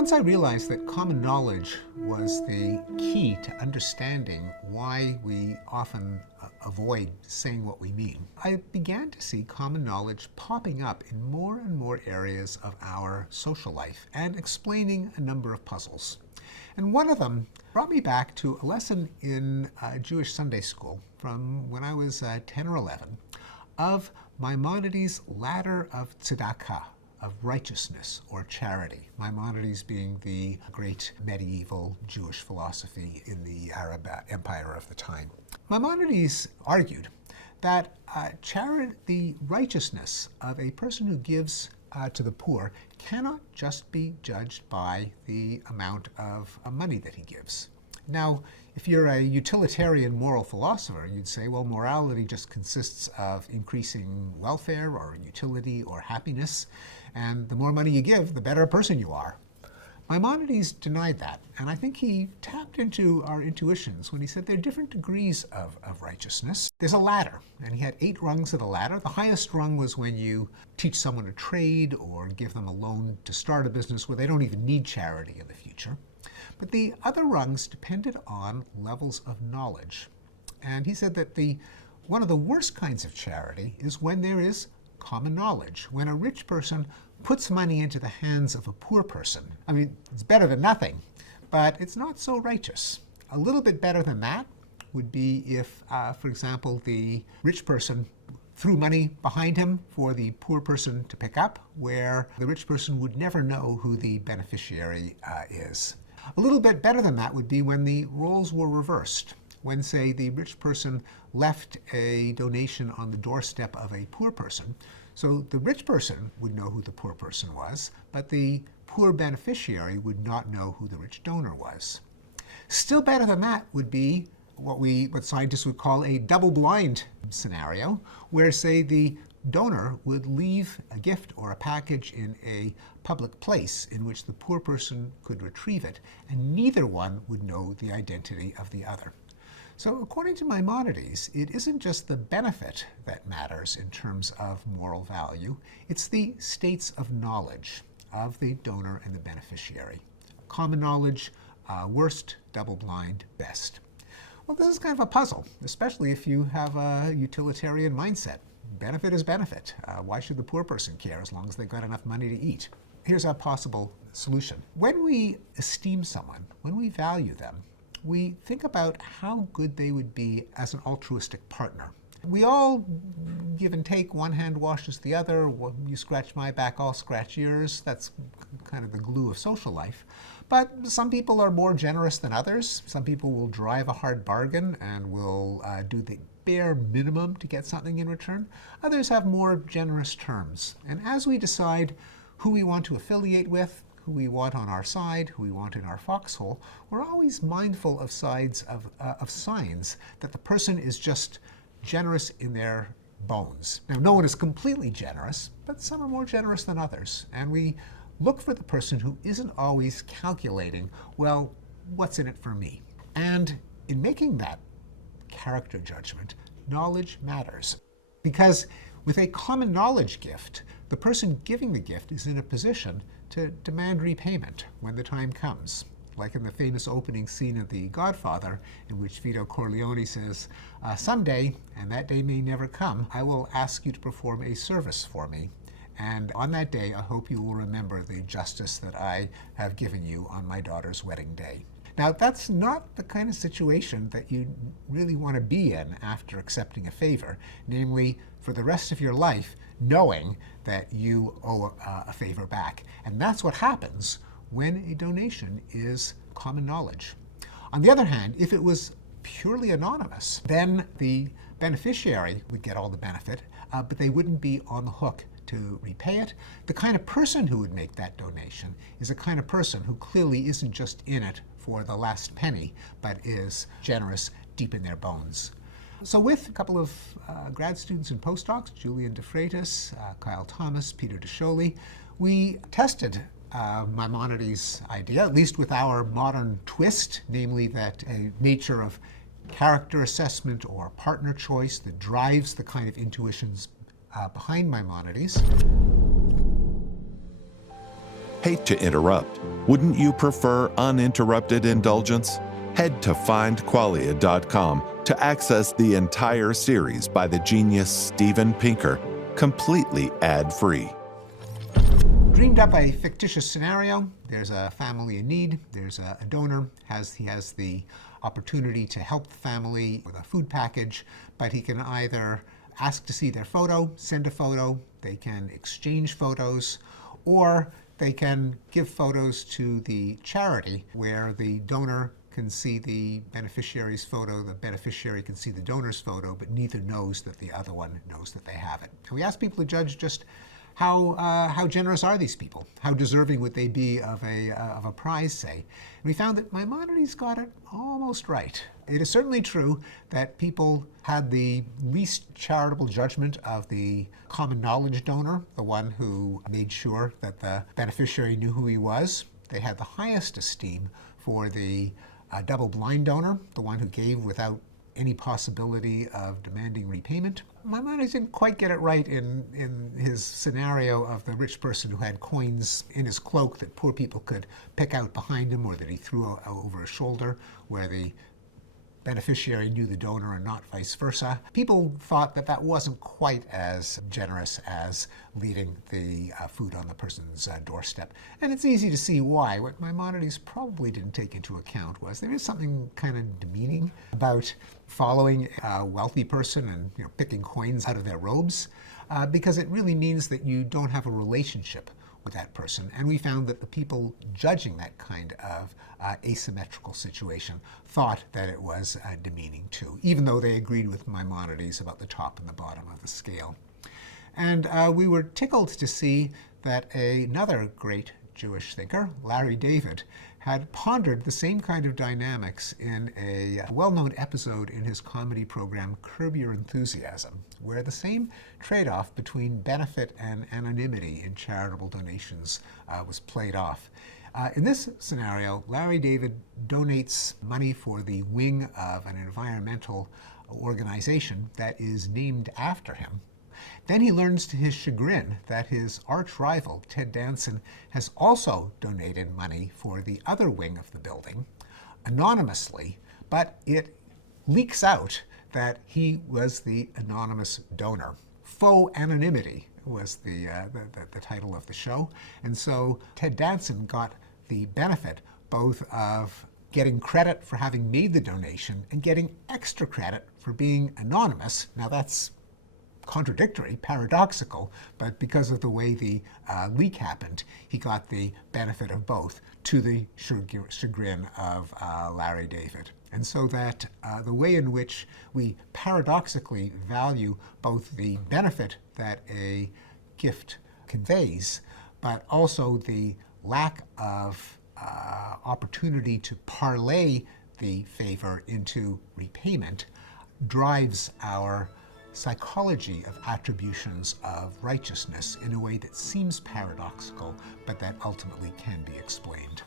Once I realized that common knowledge was the key to understanding why we often avoid saying what we mean, I began to see common knowledge popping up in more and more areas of our social life and explaining a number of puzzles. And one of them brought me back to a lesson in Jewish Sunday school from when I was 10 or 11 of Maimonides' ladder of tzedakah, of righteousness or charity. Maimonides being the great medieval Jewish philosophy in the Arab Empire of the time. Maimonides argued that the righteousness of a person who gives to the poor cannot just be judged by the amount of money that he gives. Now, if you're a utilitarian moral philosopher, you'd say, well, morality just consists of increasing welfare or utility or happiness, and the more money you give, the better a person you are. Maimonides denied that, and I think he tapped into our intuitions when he said there are different degrees of righteousness. There's a ladder, and he had 8 rungs of the ladder. The highest rung was when you teach someone a trade or give them a loan to start a business where they don't even need charity in the future. But the other rungs depended on levels of knowledge. And he said that one of the worst kinds of charity is when there is common knowledge, when a rich person puts money into the hands of a poor person. I mean, it's better than nothing, but it's not so righteous. A little bit better than that would be if, for example, the rich person threw money behind him for the poor person to pick up, where the rich person would never know who the beneficiary is. A little bit better than that would be when the roles were reversed. When, say, the rich person left a donation on the doorstep of a poor person, so the rich person would know who the poor person was, but the poor beneficiary would not know who the rich donor was. Still better than that would be what scientists would call a double-blind scenario, where, say, the donor would leave a gift or a package in a public place in which the poor person could retrieve it, and neither one would know the identity of the other. So according to Maimonides, it isn't just the benefit that matters in terms of moral value, it's the states of knowledge of the donor and the beneficiary. Common knowledge, worst, double-blind, best. Well, this is kind of a puzzle, especially if you have a utilitarian mindset. Benefit is benefit. Why should the poor person care as long as they've got enough money to eat? Here's a possible solution. When we esteem someone, when we value them, we think about how good they would be as an altruistic partner. We all give and take. One hand washes the other. You scratch my back, I'll scratch yours. That's kind of the glue of social life. But some people are more generous than others. Some people will drive a hard bargain and will do the bare minimum to get something in return. Others have more generous terms. And as we decide who we want to affiliate with, who we want on our side, who we want in our foxhole, we're always mindful of signs that the person is just generous in their bones. Now, no one is completely generous, but some are more generous than others. And we look for the person who isn't always calculating, well, what's in it for me? And in making that character judgment, knowledge matters. Because with a common knowledge gift, the person giving the gift is in a position to demand repayment when the time comes. Like in the famous opening scene of The Godfather, in which Vito Corleone says, someday, and that day may never come, I will ask you to perform a service for me. And on that day, I hope you will remember the justice that I have given you on my daughter's wedding day. Now, that's not the kind of situation that you really want to be in after accepting a favor, namely, for the rest of your life, knowing that you owe a favor back. And that's what happens when a donation is common knowledge. On the other hand, if it was purely anonymous, then the beneficiary would get all the benefit, but they wouldn't be on the hook to repay it. The kind of person who would make that donation is a kind of person who clearly isn't just in it for the last penny, but is generous deep in their bones. So with a couple of grad students and postdocs, Julian DeFreitas, Kyle Thomas, Peter DeScioli, we tested Maimonides' idea, at least with our modern twist, namely that a nature of character assessment or partner choice that drives the kind of intuitions behind Maimonides. Hate to interrupt. Wouldn't you prefer uninterrupted indulgence? Head to findqualia.com to access the entire series by the genius Steven Pinker, completely ad-free. Dreamed up a fictitious scenario. There's a family in need. There's a donor. He has the opportunity to help the family with a food package, but he can either ask to see their photo, send a photo, they can exchange photos, or they can give photos to the charity where the donor can see the beneficiary's photo, the beneficiary can see the donor's photo, but neither knows that the other one knows that they have it. And we ask people to judge just how generous are these people? How deserving would they be of a prize, say? And we found that Maimonides got it almost right. It is certainly true that people had the least charitable judgment of the common knowledge donor, the one who made sure that the beneficiary knew who he was. They had the highest esteem for the double-blind donor, the one who gave without any possibility of demanding repayment. Maimonides didn't quite get it right in his scenario of the rich person who had coins in his cloak that poor people could pick out behind him or that he threw over his shoulder, where the beneficiary knew the donor and not vice versa. People thought that that wasn't quite as generous as leaving the food on the person's doorstep. And it's easy to see why. What Maimonides probably didn't take into account was there is something kind of demeaning about following a wealthy person and picking coins out of their robes, because it really means that you don't have a relationship with that person. And we found that the people judging that kind of asymmetrical situation thought that it was demeaning too, even though they agreed with Maimonides about the top and the bottom of the scale. And we were tickled to see that another great Jewish thinker, Larry David, had pondered the same kind of dynamics in a well-known episode in his comedy program Curb Your Enthusiasm, where the same trade-off between benefit and anonymity in charitable donations was played off. In this scenario, Larry David donates money for the wing of an environmental organization that is named after him. Then he learns to his chagrin that his arch-rival, Ted Danson, has also donated money for the other wing of the building, anonymously, but it leaks out that he was the anonymous donor. Faux anonymity was the title of the show. And so Ted Danson got the benefit both of getting credit for having made the donation and getting extra credit for being anonymous. Now that's contradictory, paradoxical, but because of the way the leak happened, he got the benefit of both, to the chagrin of Larry David. And so that the way in which we paradoxically value both the benefit that a gift conveys, but also the lack of opportunity to parlay the favor into repayment, drives our psychology of attributions of righteousness in a way that seems paradoxical, but that ultimately can be explained.